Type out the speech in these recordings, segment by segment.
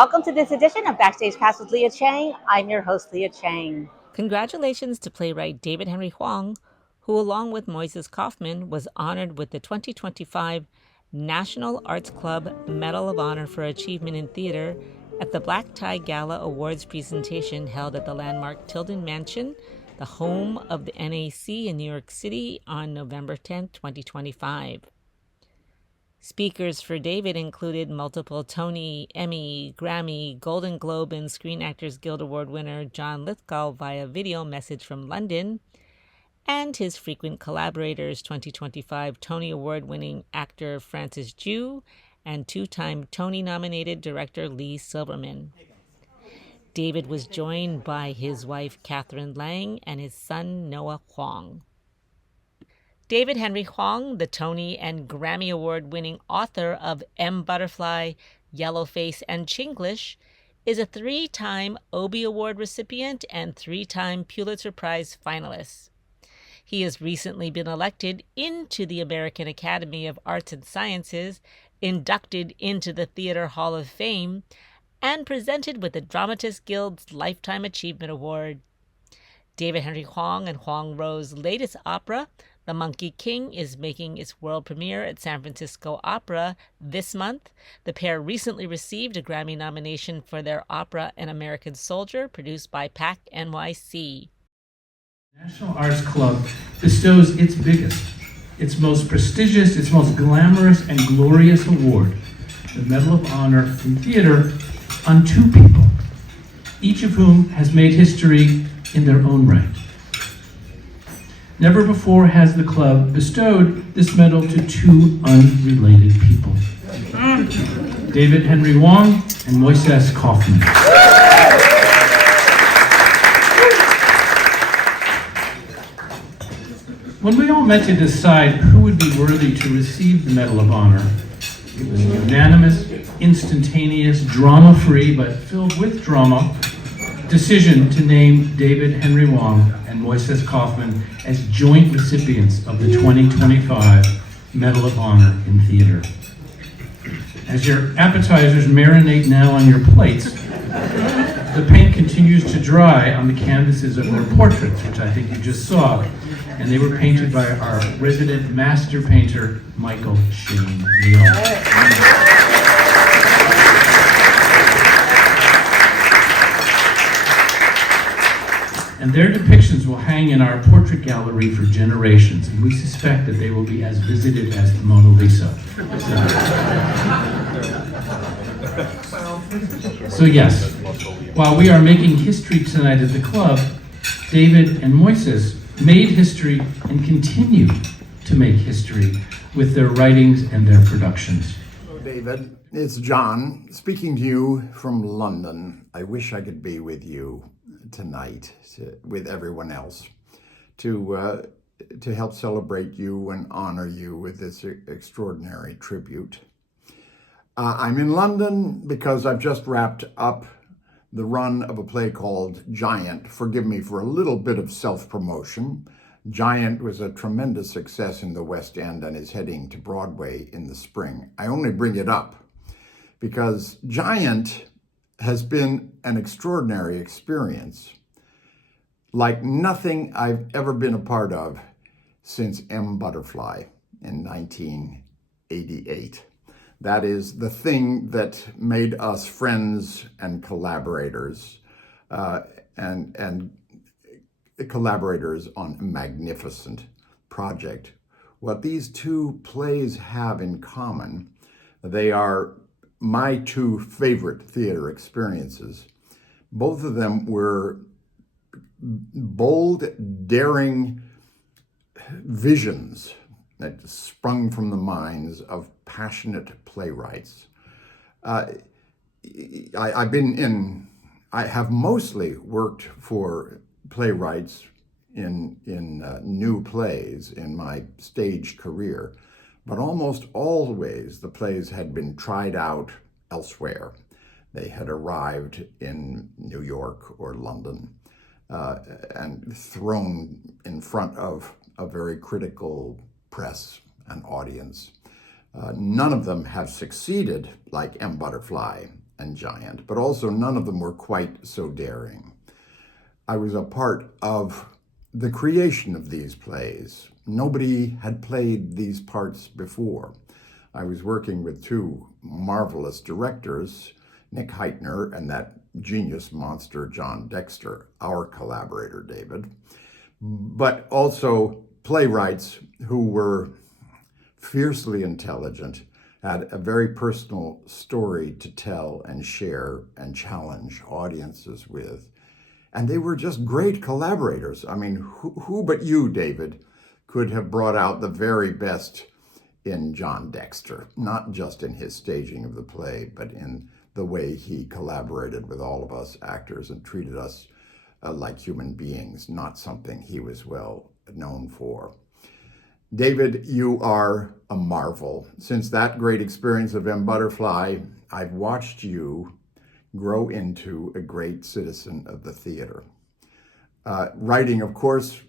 Welcome to this edition of Backstage Cast with Leah Chang. I'm your host, Leah Chang. Congratulations to playwright David Henry Hwang, who, along with Moisés Kaufman, was honored with the 2025 National Arts Club Medal of Honor for Achievement in Theater at the Black Tie Gala Awards presentation held at the landmark Tilden Mansion, the home of the NAC in New York City, on November 10, 2025. Speakers for David included multiple Tony, Emmy, Grammy, Golden Globe, and Screen Actors Guild Award winner John Lithgow via video message from London, and his frequent collaborators, 2025 Tony Award-winning actor Francis Ju and two-time Tony-nominated director Leigh Silverman. David was joined by his wife Catherine Lang and his son Noah Hwang. David Henry Hwang, the Tony and Grammy Award-winning author of M. Butterfly, Yellowface, and Chinglish, is a 3-time Obie Award recipient and 3-time Pulitzer Prize finalist. He has recently been elected into the American Academy of Arts and Sciences, inducted into the Theater Hall of Fame, and presented with the Dramatists Guild's Lifetime Achievement Award. David Henry Hwang and Hwang Ro's latest opera, The Monkey King, is making its world premiere at San Francisco Opera this month. The pair recently received a Grammy nomination for their opera An American Soldier, produced by PAC NYC. National Arts Club bestows its biggest, its most prestigious, its most glamorous and glorious award, the Medal of Honor in Theater, on 2 people, each of whom has made history in their own right. Never before has the club bestowed this medal to 2 unrelated people, David Henry Hwang and Moisés Kaufman. When we all met to decide who would be worthy to receive the Medal of Honor, it was a unanimous, instantaneous, drama-free, but filled with drama, decision to name David Henry Hwang and Moisés Kaufman as joint recipients of the 2025 Medal of Honor in Theater. As your appetizers marinate now on your plates, the paint continues to dry on the canvases of their portraits, which I think you just saw, and they were painted by our resident master painter, Michael Shane Neal. And their depictions will hang in our portrait gallery for generations, and we suspect that they will be as visited as the Mona Lisa. So yes, while we are making history tonight at the club, David and Moisés made history and continue to make history with their writings and their productions. Hello, David. It's John speaking to you from London. I wish I could be with you tonight, with everyone else, to help celebrate you and honor you with this extraordinary tribute. I'm in London because I've just wrapped up the run of a play called Giant. Forgive me for a little bit of self-promotion. Giant was a tremendous success in the West End and is heading to Broadway in the spring. I only bring it up because Giant has been an extraordinary experience, like nothing I've ever been a part of since M. Butterfly in 1988. That is the thing that made us friends and collaborators, and collaborators on a magnificent project. What these 2 plays have in common, they are my 2 favorite theater experiences. Both of them were bold, daring visions that sprung from the minds of passionate playwrights. I have mostly worked for playwrights in new plays in my stage career, but almost always the plays had been tried out elsewhere. They had arrived in New York or London and thrown in front of a very critical press and audience. None of them have succeeded like M. Butterfly and giant, but also none of them were quite so daring. I was a part of the creation of these plays. Nobody had played these parts before. I was working with two marvelous directors, Nick Heitner and that genius monster, John Dexter, our collaborator, David, but also playwrights who were fiercely intelligent, had a very personal story to tell and share and challenge audiences with. And they were just great collaborators. I mean, who but you, David, could have brought out the very best in John Dexter, not just in his staging of the play, but in the way he collaborated with all of us actors and treated us like human beings, not something he was well known for. David, you are a marvel. Since that great experience of M. Butterfly, I've watched you grow into a great citizen of the theater. Writing, of course,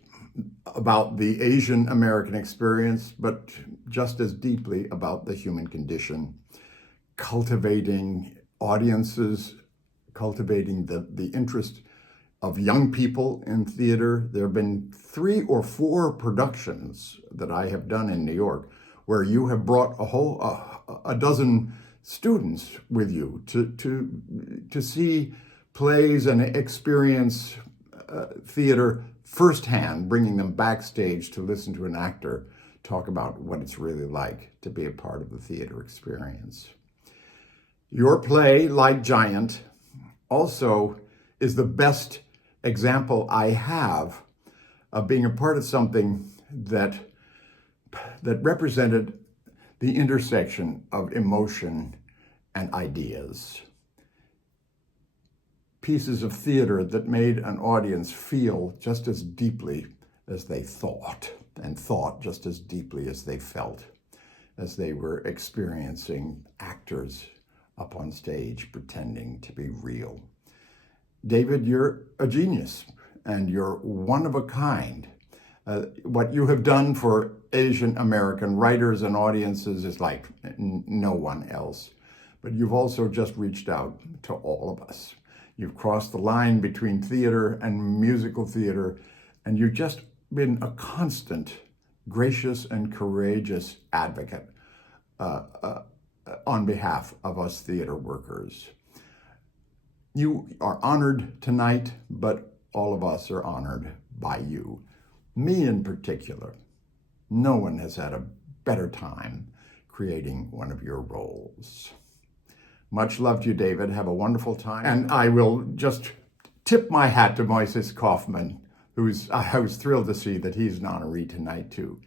about the Asian American experience, but just as deeply about the human condition, cultivating audiences, cultivating the interest of young people in theater. There have been 3 or 4 productions that I have done in New York where you have brought a dozen students with you to see plays and experience theater firsthand, bringing them backstage to listen to an actor talk about what it's really like to be a part of the theater experience. Your play, like Giant, also is the best example I have of being a part of something that represented the intersection of emotion and ideas. Pieces of theater that made an audience feel just as deeply as they thought, and thought just as deeply as they felt, as they were experiencing actors up on stage pretending to be real. David, you're a genius, and you're one of a kind. What you have done for Asian American writers and audiences is like no one else. But you've also just reached out to all of us. You've crossed the line between theater and musical theater, and you've just been a constant, gracious and courageous advocate on behalf of us theater workers. You are honored tonight, but all of us are honored by you. Me in particular. No one has had a better time creating one of your roles. Much love to you, David. Have a wonderful time. And I will just tip my hat to Moisés Kaufman, I was thrilled to see that he's an honoree tonight too.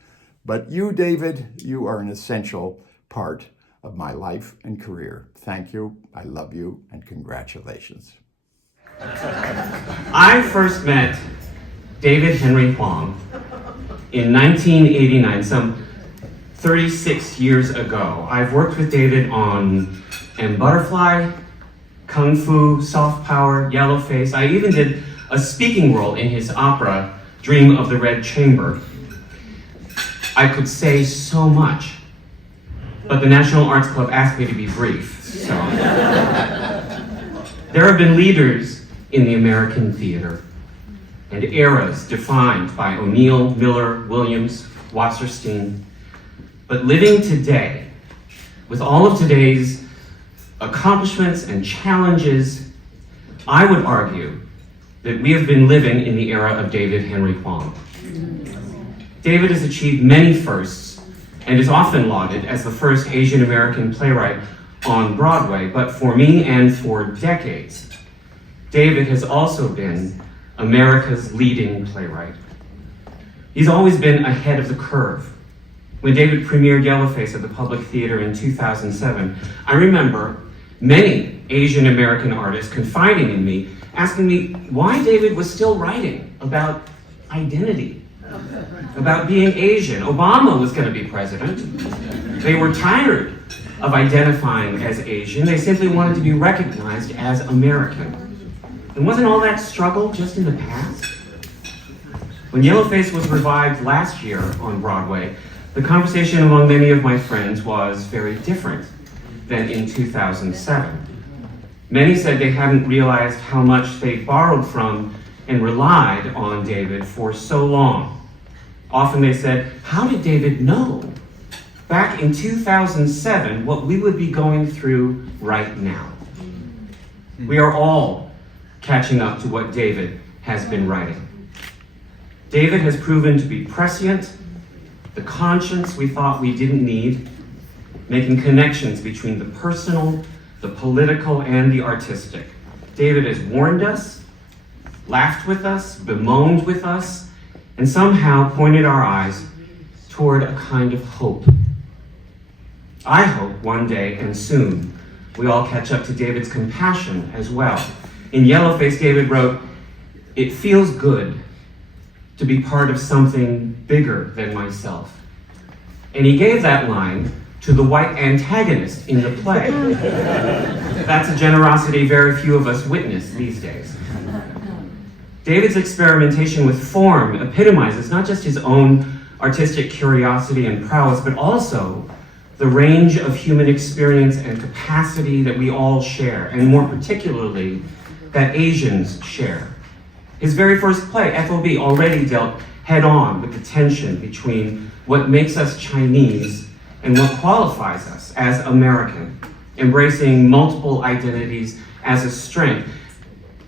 But you, David, you are an essential part of my life and career. Thank you, I love you, and congratulations. I first met David Henry Hwang in 1989, some 36 years ago. I've worked with David on M. Butterfly, Kung Fu, Soft Power, Yellowface. I even did a speaking role in his opera, Dream of the Red Chamber. I could say so much, but the National Arts Club asked me to be brief, so. There have been leaders in the American theater and eras defined by O'Neill, Miller, Williams, Wasserstein. But living today, with all of today's accomplishments and challenges, I would argue that we have been living in the era of David Henry Hwang. David has achieved many firsts and is often lauded as the first Asian American playwright on Broadway, but for me and for decades, David has also been America's leading playwright. He's always been ahead of the curve. When David premiered Yellowface at the Public Theater in 2007, I remember many Asian American artists confiding in me, asking me why David was still writing about identity, about being Asian. Obama was going to be president. They were tired of identifying as Asian. They simply wanted to be recognized as American. And wasn't all that struggle just in the past? When Yellowface was revived last year on Broadway, the conversation among many of my friends was very different than in 2007. Many said they hadn't realized how much they borrowed from and relied on David for so long. Often they said, how did David know back in 2007 what we would be going through right now? We are all catching up to what David has been writing. David has proven to be prescient, the conscience we thought we didn't need, making connections between the personal, the political, and the artistic. David has warned us, laughed with us, bemoaned with us, and somehow pointed our eyes toward a kind of hope. I hope one day and soon we all catch up to David's compassion as well. In Yellowface, David wrote, "It feels good to be part of something bigger than myself." And he gave that line to the white antagonist in the play. That's a generosity very few of us witness these days. David's experimentation with form epitomizes not just his own artistic curiosity and prowess, but also the range of human experience and capacity that we all share, and more particularly, that Asians share. His very first play, FOB, already dealt head-on with the tension between what makes us Chinese and what qualifies us as American, embracing multiple identities as a strength,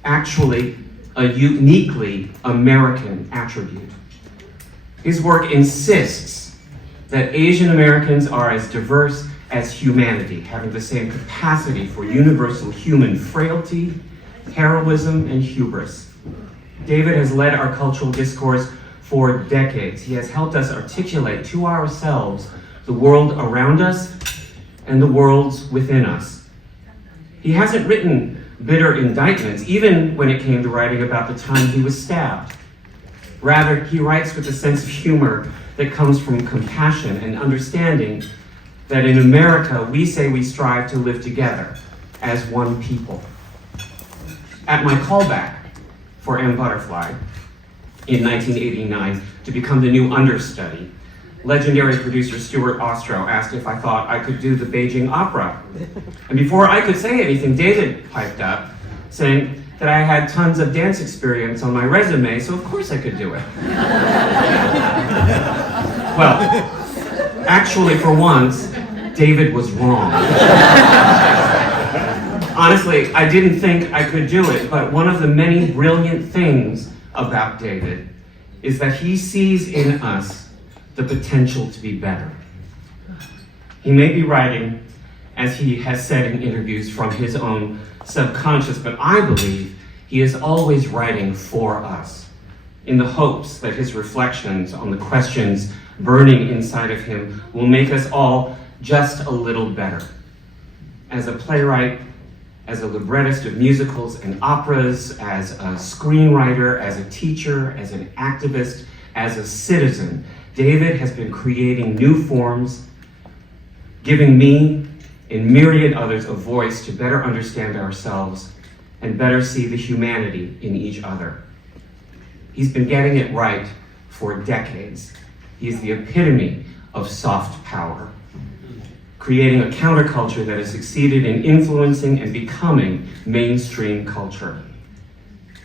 actually a uniquely American attribute. His work insists that Asian Americans are as diverse as humanity, having the same capacity for universal human frailty, heroism, and hubris. David has led our cultural discourse for decades. He has helped us articulate to ourselves the world around us and the worlds within us. He hasn't written bitter indictments, even when it came to writing about the time he was stabbed. Rather, he writes with a sense of humor that comes from compassion and understanding that in America, we say we strive to live together as one people. At my callback for M. Butterfly in 1989 to become the new understudy, legendary producer Stuart Ostrow asked if I thought I could do the Beijing opera. And before I could say anything, David piped up, saying that I had tons of dance experience on my resume, so of course I could do it. Well, actually, for once, David was wrong. Honestly, I didn't think I could do it, but one of the many brilliant things about David is that he sees in us the potential to be better. He may be writing, as he has said in interviews, from his own subconscious, but I believe he is always writing for us, in the hopes that his reflections on the questions burning inside of him will make us all just a little better. As a playwright, as a librettist of musicals and operas, as a screenwriter, as a teacher, as an activist, as a citizen, David has been creating new forms, giving me and myriad others a voice to better understand ourselves and better see the humanity in each other. He's been getting it right for decades. He's the epitome of soft power, creating a counterculture that has succeeded in influencing and becoming mainstream culture.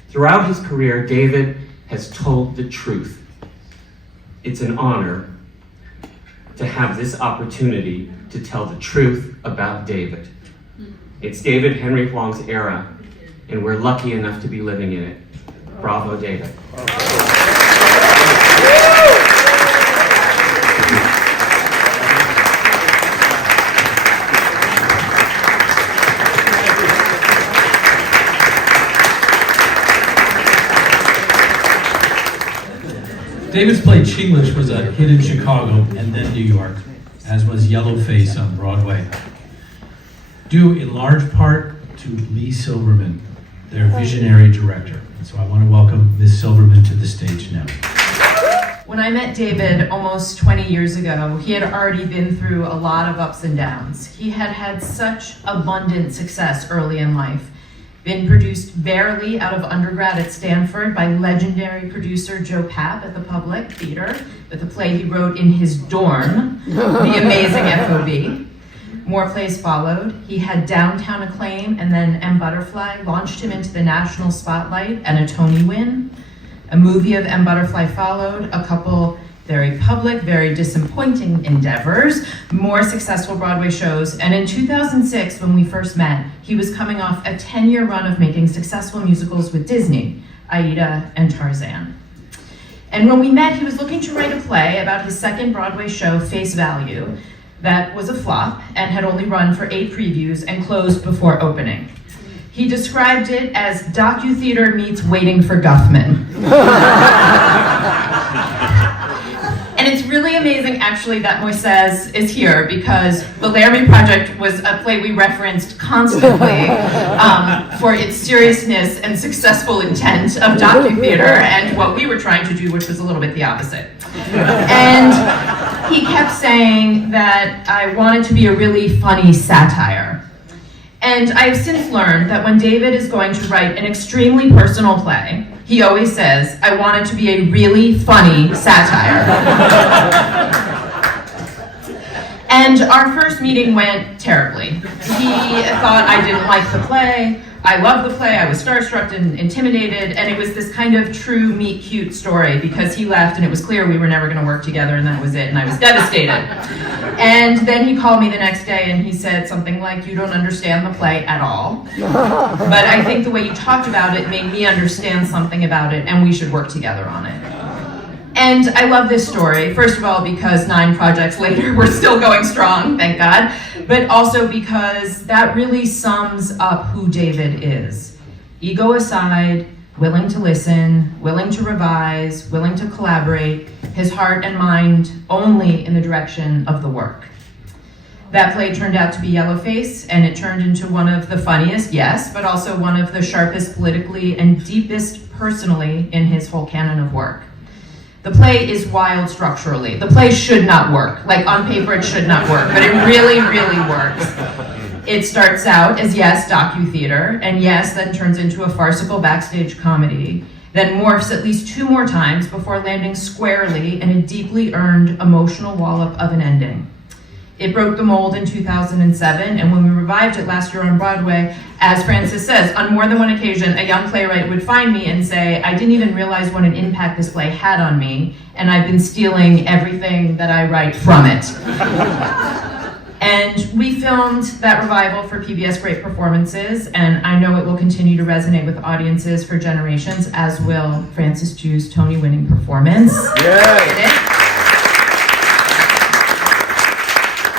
Throughout his career, David has told the truth. It's an honor to have this opportunity to tell the truth about David. It's David Henry Hwang's era, and we're lucky enough to be living in it. Bravo, David. David's play Chinglish was a hit in Chicago and then New York, as was Yellowface on Broadway. Due in large part to Leigh Silverman, their visionary director. And so I want to welcome Ms. Silverman to the stage now. When I met David almost 20 years ago, he had already been through a lot of ups and downs. He had had such abundant success early in life. Been produced barely out of undergrad at Stanford by legendary producer Joe Papp at the Public Theater with a play he wrote in his dorm, The Amazing FOB. More plays followed. He had downtown acclaim, and then M. Butterfly launched him into the national spotlight and a Tony win. A movie of M. Butterfly followed, a couple very public, very disappointing endeavors, more successful Broadway shows, and in 2006, when we first met, he was coming off a 10-year run of making successful musicals with Disney, Aida and Tarzan. And when we met, he was looking to write a play about his second Broadway show, Face Value, that was a flop and had only run for 8 previews and closed before opening. He described it as docu-theater meets Waiting for Guffman. And it's really amazing, actually, that Moisés is here, because the Laramie Project was a play we referenced constantly for its seriousness and successful intent of docu-theater and what we were trying to do, which was a little bit the opposite. And he kept saying that I wanted to be a really funny satire. And I've since learned that when David is going to write an extremely personal play, he always says, I want it to be a really funny satire. And our first meeting went terribly. He thought I didn't like the play. I loved the play. I was starstruck and intimidated. And it was this kind of true meet cute story, because he left and it was clear we were never going to work together, and that was it. And I was devastated. And then he called me the next day and he said something like, you don't understand the play at all. But I think the way you talked about it made me understand something about it, and we should work together on it. And I love this story, first of all, because 9 projects later, we're still going strong, thank God, but also because that really sums up who David is. Ego aside, willing to listen, willing to revise, willing to collaborate, his heart and mind only in the direction of the work. That play turned out to be Yellowface, and it turned into one of the funniest, yes, but also one of the sharpest politically and deepest personally in his whole canon of work. The play is wild structurally. The play should not work. Like, on paper it should not work, but it really, really works. It starts out as, yes, docu-theater, and yes, then turns into a farcical backstage comedy, then morphs at least 2 more times before landing squarely in a deeply earned emotional wallop of an ending. It broke the mold in 2007, and when we revived it last year on Broadway, as Frances says, on more than one occasion, a young playwright would find me and say, I didn't even realize what an impact this play had on me, and I've been stealing everything that I write from it. And we filmed that revival for PBS Great Performances, and I know it will continue to resonate with audiences for generations, as will Frances Chu's Tony-winning performance. Yay.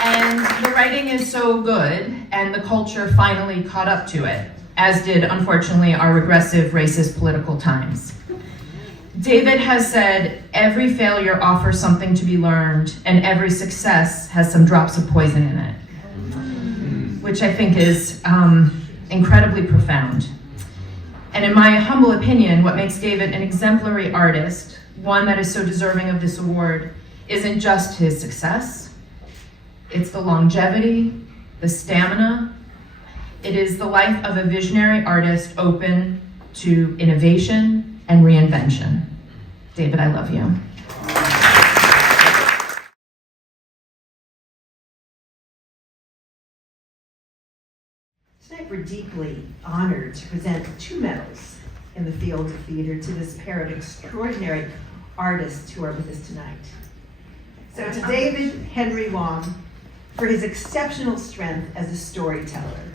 And the writing is so good, and the culture finally caught up to it, as did, unfortunately, our regressive, racist political times. David has said, every failure offers something to be learned, and every success has some drops of poison in it, which I think is incredibly profound. And in my humble opinion, what makes David an exemplary artist, one that is so deserving of this award, isn't just his success. It's the longevity, the stamina. It is the life of a visionary artist open to innovation and reinvention. David, I love you. Tonight we're deeply honored to present 2 medals in the field of theater to this pair of extraordinary artists who are with us tonight. So to David Henry Hwang, for his exceptional strength as a storyteller,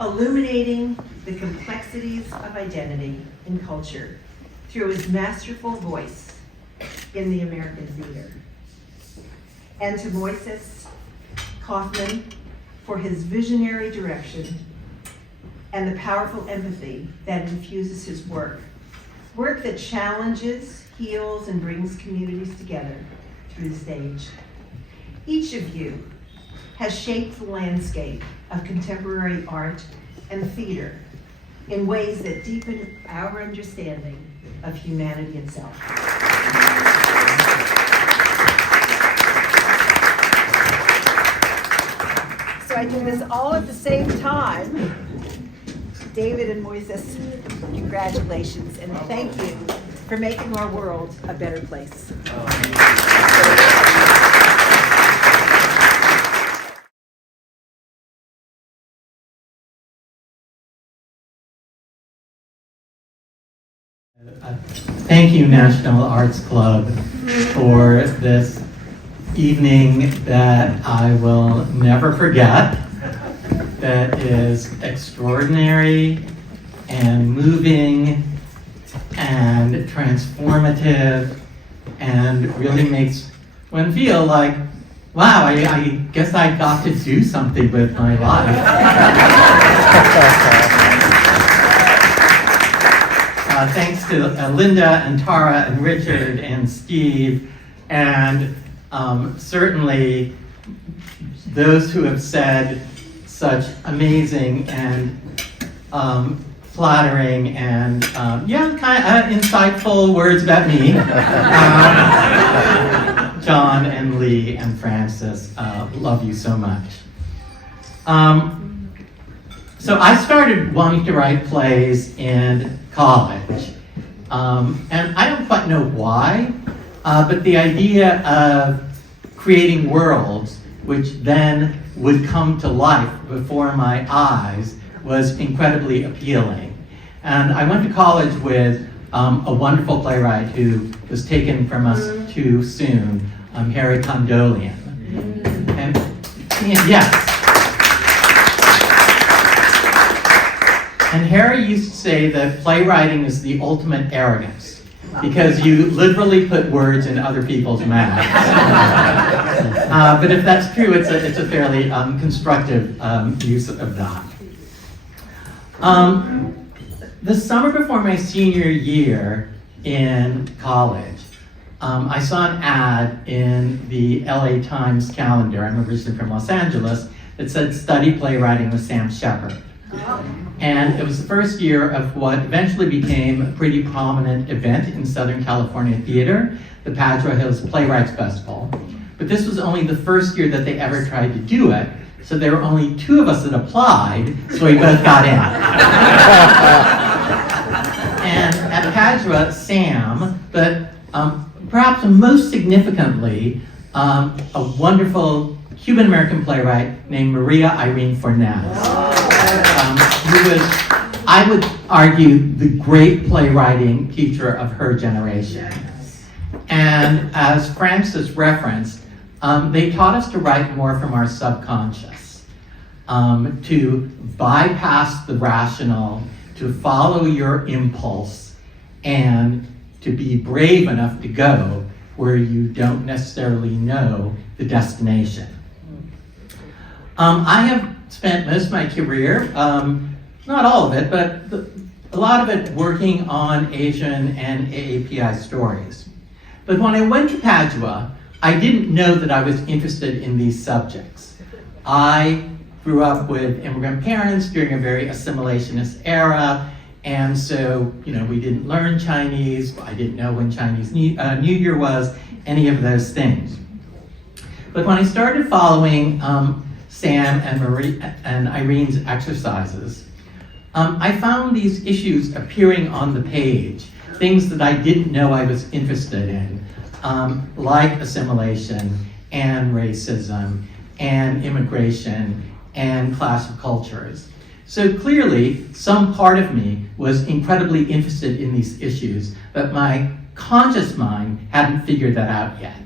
illuminating the complexities of identity and culture through his masterful voice in the American theater. And to Moisés Kaufman, for his visionary direction and the powerful empathy that infuses his work that challenges, heals, and brings communities together through the stage. Each of you has shaped the landscape of contemporary art and theater in ways that deepen our understanding of humanity itself. So I do this all at the same time. David and Moisés, congratulations, and thank you for making our world a better place. Thank you, National Arts Club, for this evening that I will never forget, that is extraordinary and moving and transformative and really makes one feel like, wow, I guess I got to do something with my life. Thanks to Linda and Tara and Richard and Steve, and certainly those who have said such amazing and flattering and kind of insightful words about me. John and Lee and Francis, love you so much. So I started wanting to write plays in college, and I don't quite know why, but the idea of creating worlds which then would come to life before my eyes was incredibly appealing. And I went to college with a wonderful playwright who was taken from us too soon, Harry Condolian. And yes. And Harry used to say that playwriting is the ultimate arrogance, because you literally put words in other people's mouths. But if that's true, it's a fairly constructive use of that. The summer before my senior year in college, I saw an ad in the LA Times calendar, I'm originally from Los Angeles, that said study playwriting with Sam Shepard. And it was the first year of what eventually became a pretty prominent event in Southern California theater, the Padua Hills Playwrights Festival. But this was only the first year that they ever tried to do it, so there were only 2 of us that applied, so we both got in. And at Padua, Sam, but perhaps most significantly, a wonderful Cuban-American playwright named Maria Irene Fornés. Who was, I would argue, the great playwriting teacher of her generation. And as Francis referenced, they taught us to write more from our subconscious, to bypass the rational, to follow your impulse, and to be brave enough to go where you don't necessarily know the destination. I have spent most of my career, not all of it, but a lot of it working on Asian and AAPI stories. But when I went to Padua, I didn't know that I was interested in these subjects. I grew up with immigrant parents during a very assimilationist era, and so, we didn't learn Chinese. I didn't know when Chinese New Year was, any of those things. But when I started following Sam and Irene's exercises, I found these issues appearing on the page, things that I didn't know I was interested in, like assimilation and racism and immigration and clash of cultures. So clearly, some part of me was incredibly interested in these issues, but my conscious mind hadn't figured that out yet.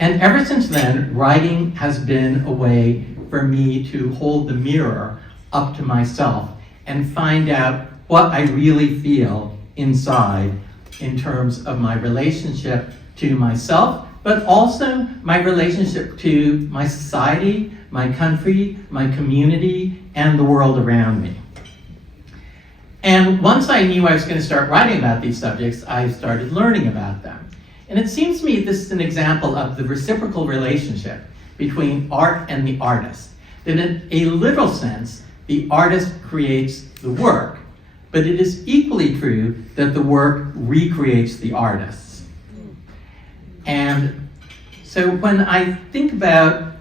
And ever since then, writing has been a way for me to hold the mirror up to myself and find out what I really feel inside in terms of my relationship to myself, but also my relationship to my society, my country, my community, and the world around me. And once I knew I was going to start writing about these subjects, I started learning about them. And it seems to me this is an example of the reciprocal relationship between art and the artist. That in a literal sense, the artist creates the work, but it is equally true that the work recreates the artist. And so when I think about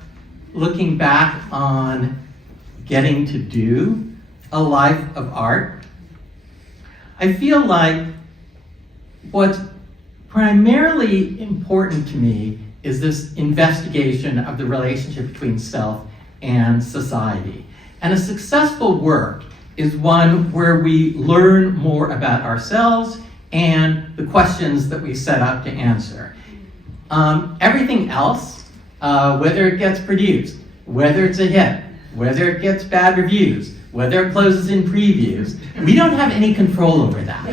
looking back on getting to do a life of art, I feel like what's primarily important to me is this investigation of the relationship between self and society. And a successful work is one where we learn more about ourselves and the questions that we set out to answer. Everything else, whether it gets produced, whether it's a hit, whether it gets bad reviews, whether it closes in previews, we don't have any control over that.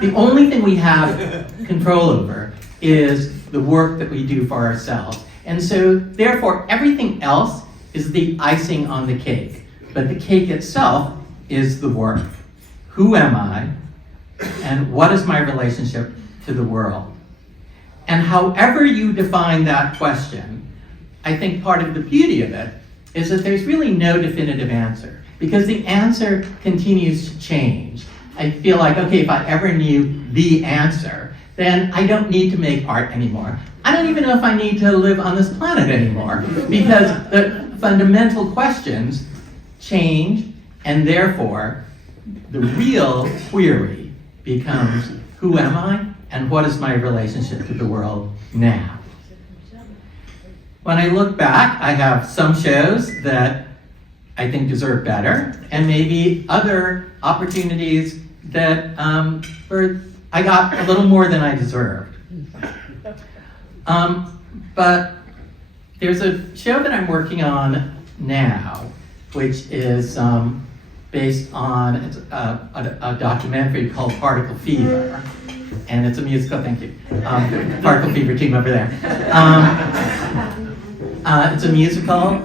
The only thing we have control over is the work that we do for ourselves. And so, therefore, everything else is the icing on the cake. But the cake itself is the work. Who am I? And what is my relationship to the world? And however you define that question, I think part of the beauty of it is that there's really no definitive answer, because the answer continues to change. I feel like, okay, if I ever knew the answer, then I don't need to make art anymore. I don't even know if I need to live on this planet anymore, because the fundamental questions change, and therefore the real query becomes, who am I, and what is my relationship to the world now? When I look back, I have some shows that I think deserve better, and maybe other opportunities that I got a little more than I deserved. But there's a show that I'm working on now, which is based on a documentary called Particle Fever. And it's a musical, thank you. Particle Fever team over there. It's a musical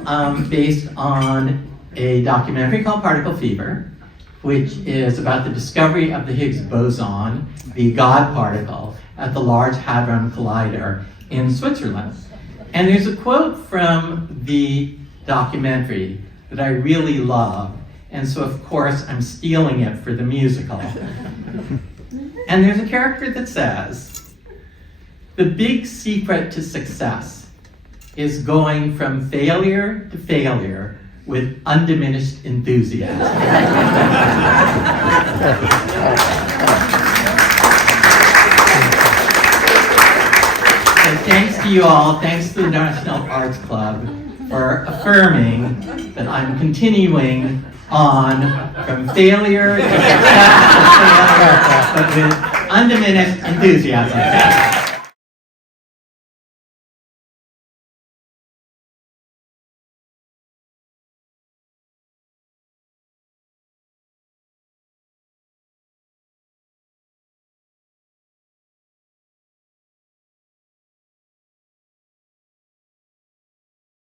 based on a documentary called Particle Fever, which is about the discovery of the Higgs boson, the God particle, at the Large Hadron Collider in Switzerland. And there's a quote from the documentary that I really love, and so of course I'm stealing it for the musical. And there's a character that says, the big secret to success is going from failure to failure with undiminished enthusiasm. And thanks to you all, thanks to the National Arts Club for affirming that I'm continuing on from failure to success to failure, but with undiminished enthusiasm.